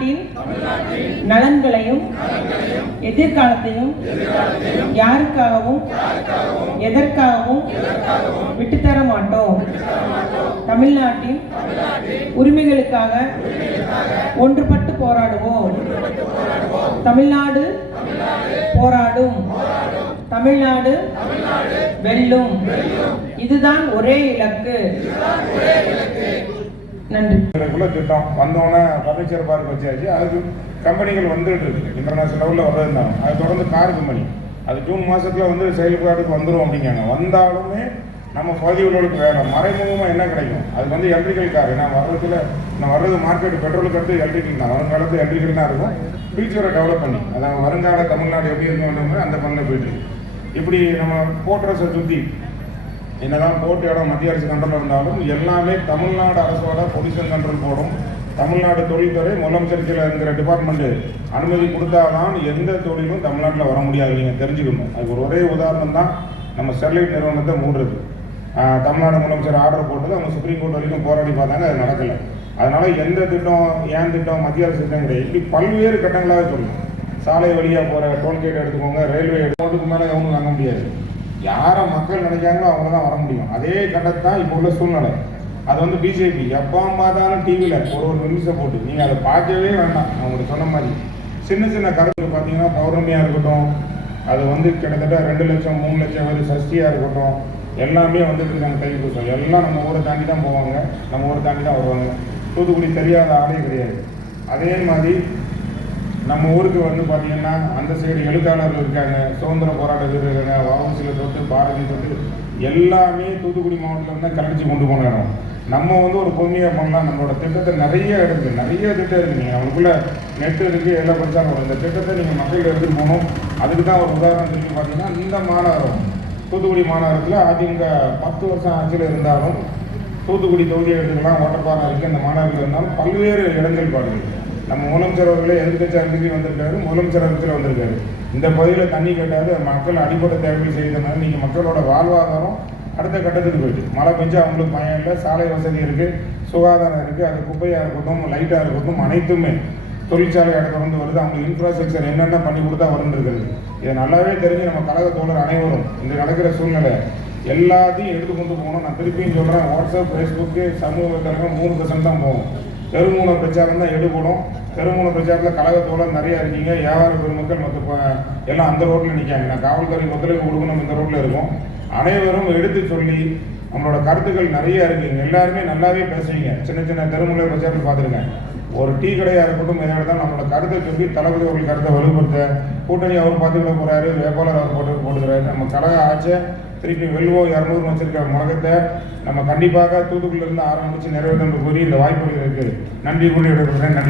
தமிழ்நாட்டின் நலன்களையும் எதிர்காலத்தையும் யாருக்காகவும் எதற்காகவும் விட்டுத்தர மாட்டோம். தமிழ்நாட்டின் உரிமைகளுக்காக ஒன்றுபட்டு போராடுவோம். தமிழ்நாடு போராடும். தமிழ்நாடு வெல்லும். இதுதான் ஒரே இலக்கு. நன்றி. திட்டம் வந்தோடனே ஃபர்னிச்சர் பார்க் வச்சாச்சு. அதுக்கு கம்பெனிகள் வந்துட்டு இருக்கு. இன்டர்நேஷனல் லெவலில் வர்றதுனாலும் அது தொடர்ந்து கார் கம்பெனி அது ஜூன் மாதத்தில் வந்து செயல்பாட்டுக்கு வந்துடும் அப்படிங்காங்க வந்தாலுமே நம்ம பகுதி உள்ளவர்களுக்கு வேலை மறைமுகமாக என்ன கிடைக்கும்? அது வந்து எலக்ட்ரிக்கல் கார் நான் வர்றதுல நான் வர்றது மார்க்கெட் பெட்ரோலுக்கு அடுத்து எலக்ட்ரிக்கல் தான் வருங்காலத்தில் எலக்ட்ரிக்கல் தான் இருக்கும். ஃபியூச்சரை டெவலப் பண்ணி. அதான் வருங்கால தமிழ்நாடு எப்படி இருக்கணும் அந்த பண்ணில் போயிட்டு இப்படி நம்ம போட்ரஸை சுற்றி என்னதான் கோர்ட் இடம் மத்திய அரசு கண்ட்ரோல் இருந்தாலும் எல்லாமே தமிழ்நாடு அரசோட பொல்யூஷன் கண்ட்ரோல் போடும் தமிழ்நாடு தொழில்துறை முதலமைச்சர் இருக்கிற டிபார்ட்மெண்ட் அனுமதி கொடுத்தாதான் எந்த தொழிலும் தமிழ்நாட்டில் வர முடியாது. நீங்கள் தெரிஞ்சுக்கணும். அது ஒரு ஒரே உதாரணம் தான் நம்ம ஸ்டெர்லைட் நிறுவனத்தை மூடுறது. தமிழ்நாடு முதலமைச்சர் ஆர்டர் போட்டது அவங்க சுப்ரீம் கோர்ட் வரைக்கும் போராடி பார்த்தாங்க அது நடக்கலை. அதனால எந்த திட்டம் ஏன் திட்டம் மத்திய அரசு திட்டம் கிடையாது. இப்படி பல்வேறு கட்டங்களாக சொல்லணும் சாலை வழியாக போகிற டோல்கேட் எடுத்துக்கோங்க ரயில்வே எடுத்துக்கு மேலே எவனும் வாங்க முடியாது. யாரை மக்கள் நினைக்காங்களோ அவங்க தான் வர முடியும். அதே கண்டத்து தான் இப்போ உள்ள சூழ்நிலை. அது வந்து பிஜேபி எப்போ பார்த்தாலும் டிவியில் ஒரு ஒரு நிமிஷம் போட்டு நீங்கள் அதை பார்க்கவே வேண்டாம். நான் உங்களுக்கு சொன்ன மாதிரி. சின்ன சின்ன கருத்து பார்த்தீங்கன்னா பௌர்ணமியாக இருக்கட்டும் அது வந்து கிட்டத்தட்ட ரெண்டு லட்சம் மூணு லட்சம் வரை சஷ்டியாக இருக்கட்டும் எல்லாமே வந்துட்டு இருக்காங்க தைப்பூசம் எல்லாம் நம்ம ஊரை தாண்டி தான் போவாங்க. நம்ம ஊரை தாண்டி தான் வருவாங்க. தூத்துக்குடி தெரியாத ஆளே கிடையாது. அதே மாதிரி நம்ம ஊருக்கு வந்து பார்த்தீங்கன்னா அந்த சைடு எழுத்தாளர்கள் இருக்காங்க. சுதந்திர போராட்ட வீரர் இருக்காங்க. வவுசியில் தொட்டு பாரதி தொட்டு எல்லாமே தூத்துக்குடி மாவட்டத்தில் தான் கலைச்சி கொண்டு போன இடம். நம்ம வந்து ஒரு பொறுமையாக பண்ணலாம் நம்மளோட திட்டத்தை நிறைய இருக்குது நிறைய திட்டம் இருக்குது நீங்கள் அவங்களுக்குள்ள நெட் இருக்குது எல்லாம் படித்தாலும் வரும். இந்த திட்டத்தை நீங்கள் மக்கள் எடுத்துகிட்டு போகணும். அதுக்கு தான் ஒரு உதாரணத்துக்கு பார்த்தீங்கன்னா இந்த மாநகரம் தூத்துக்குடி மாநகரத்தில் அதிமுக பத்து வருஷம் ஆட்சியில் இருந்தாலும் தூத்துக்குடி தொகுதியை எடுத்துக்கலாம் ஓட்டப்பாறை இருக்குது இந்த மாநகரத்தில் இருந்தாலும் பல்வேறு இடங்கள் பாடுகள் நம்ம முதலமைச்சர் அவர்களே எதிர்கட்சி அறிவிக்கை வந்திருக்காரு முதலமைச்சர் அறிவிக்கையில் வந்திருக்காரு. இந்த பகுதியில் தண்ணி கட்டாது மக்கள் அடிப்படை தேவைகள் செய்தனால நீங்கள் மக்களோட வாழ்வாதாரம் அடுத்த கட்டத்துக்கு போயிட்டு. மழை பெஞ்சு அவங்களுக்கு பயம் இல்லை சாலை வசதி இருக்குது சுகாதாரம் இருக்குது அது குப்பையாக இருக்கட்டும் லைட்டாக இருக்கட்டும் அனைத்துமே தொழிற்சாலை இடத்த வந்து வருது. அவங்களுக்கு இன்ஃப்ராஸ்ட்ரக்சர் என்னென்ன பண்ணி கொடுத்தா வரும்னு இதை நல்லாவே தெரிஞ்சு நம்ம கழக தோழர் அனைவரும் இந்த நடக்கிற சூழ்நிலை எல்லாத்தையும் எடுத்து கொண்டு போகணும். நான் திருப்பியும் சொல்கிறேன் வாட்ஸ்அப் ஃபேஸ்புக்கு சமூக வலைத்தளங்கள் மூணு பர்சன்ட் தான் போகும். கருமூல பிரச்சாரம் தான் எடுபடும். கருமூல பிரச்சாரத்தில் கழக தோழர் நிறைய இருக்கீங்க. வியாபார பெருமக்கள் மற்ற எல்லாம் அந்த ரோட்டில் நிற்காங்க நான் காவல்துறை ஒத்துழைப்பு கொடுக்கணும் இந்த ரோட்டில் இருக்கும். அனைவரும் எடுத்து சொல்லி நம்மளோட கருத்துக்கள் நிறைய இருக்குங்க எல்லாருமே நல்லாவே பேசுவீங்க. சின்ன சின்ன தெருமுறை பிரச்சாரத்தில் பார்த்துருங்க ஒரு டீ கடையாக இருக்கட்டும் எதாக தான் நம்மளோட கருத்தை சொல்லி தளபதி அவர்கள் கருத்தை வலுப்படுத்த கூட்டணி அவர் பார்த்துக்கிட போகிறாரு வேட்பாளர் அவர் போட்டு போட்டுக்கிறாரு. நம்ம கழக ஆட்சியை திருப்பி வெல்வோ இரநூறு வச்சிருக்க முழக்கத்தை நம்ம கண்டிப்பாக தூத்துக்குடியிலிருந்து ஆரம்பித்து நிறைவேற்ற கூறி இந்த வாய்ப்பு இருக்குது நன்றி கூறி எடுக்கிறேன் நன்றி.